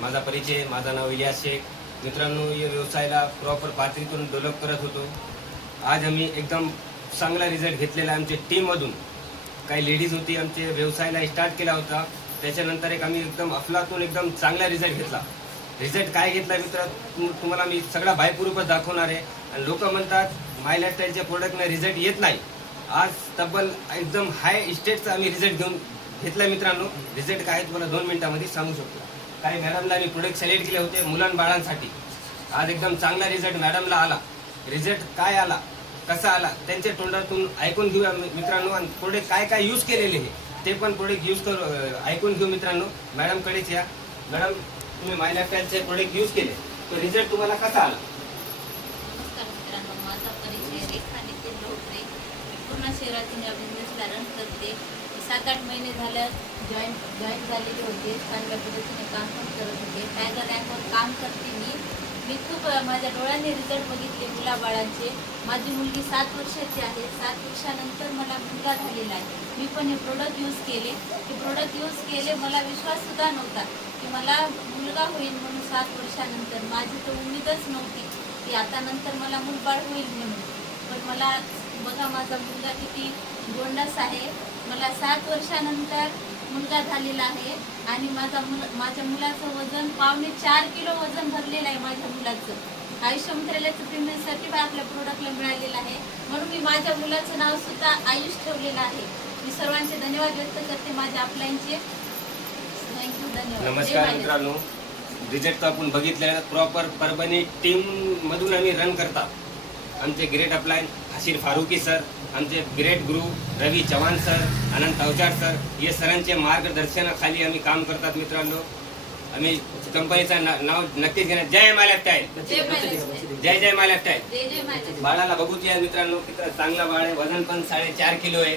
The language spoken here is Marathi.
माझा परिचय, माझं नाव इलियास शेख. मित्रांनो, या व्यवसायाला प्रॉपर पातळीतून डेव्हलप करत होतो. आज आम्ही एकदम चांगला रिझल्ट घेतलेला आहे. आमच्या टीममधून काही लेडीज होती, आमच्या व्यवसायाला स्टार्ट केला होता. त्याच्यानंतर आम्ही एकदम अफलातून एकदम चांगला रिझल्ट घेतला. रिझल्ट काय घेतला मित्र, तुम्हाला मी सगळा बायपूर्वक दाखवणार आहे. आणि लोक म्हणतात माय लाईफस्टाईलच्या प्रोडक्टनं रिझल्ट येत नाही. आज तब्बल एकदम हाय स्टेटचा आम्ही रिझल्ट घेतला. मित्रांनो, रिझल्ट काय तुम्हाला 2 मिनिटांमध्ये सांगू शकतो. काही मॅडमला आम्ही प्रोडक्ट सिलेक्ट केले होते मुलांबाळांसाठी. आज एकदम चांगला रिझल्ट मॅडमला आला. रिझल्ट काय आला, कसा आला, त्यांच्या तोंडातून ऐकून घेऊया मित्रांनो. आणि प्रोडक्ट काय काय यूज केलेले आहे ते पण प्रोडक्ट यूज ऐकून घेऊ मित्रांनो. मॅडमकडेच या. मॅडम, तुम्ही माय लाईफस्टाईलचे प्रोडक्ट यूज केले, तो रिझल्ट तुम्हाला कसा आला? नमस्कार मित्रांनो, माझा परिचय रेखा नितीन लोकरे. पूर्ण शहरातून बिझनेसला रन करते. 7-8 महिने झालं जॉईन झालेले होते. चांगल्या पद्धतीने काम पण करत होते. टायगर रँकवर काम करते मी खूप माझ्या डोळ्यांनी रिझल्ट बघितले मुलाबाळांचे. माझी मुलगी 7 वर्षाची आहे. 7 वर्षानंतर मला मुलगा झालेला आहे. मी पण हे प्रोडक्ट यूज केले. हे प्रोडक्ट यूज केले, मला विश्वाससुद्धा नव्हता की मला मुलगा होईल म्हणून. 7 वर्षानंतर माझी तर उम्मीदच नव्हती की आता नंतर मला मुलबाळ होईल म्हणून. पण मला बघा, माझा मुलगा किती गोंडस आहे. मला 7 वर्षानंतर मुलगा झालेला आहे. आणि माझ्या मुलाचं वजन 4.25 किलो वजन भरलेलं आहे. माझ्या मुलाचं आयुष्य मंत्रालयाचं प्रीमियम सर्टिफिकेट आपल्या प्रोडक्टला मिळालेलं आहे. म्हणून मी माझ्या मुलाचं नाव सुद्धा आयुष ठेवलेलं आहे. मी सर्वांचे धन्यवाद व्यक्त करते, माझ्या अपलाईनचे. थँक्यू, धन्यवाद. नमस्कार मित्रांनो, रिझल्ट आपण बघितलेला. प्रॉपर परभणी टीम मधून आम्ही रन करतात. आमचे ग्रेट अपलाईन हसीर फारुकी सर, आमचे ग्रेट गुरु रवी चव्हाण सर, अनंत अवचार सर, या सरांचे मार्गदर्शनाखाली आम्ही काम करतात. मित्रांनो, आम्ही कंपनीचं नाव नक्कीच घेणार. जय माय लाईफस्टाईल, जय जय माय लाईफस्टाईल. बाळाला बघूच या मित्रांनो, किती चांगला बाळ आहे. वजन पण 4.5 किलो आहे.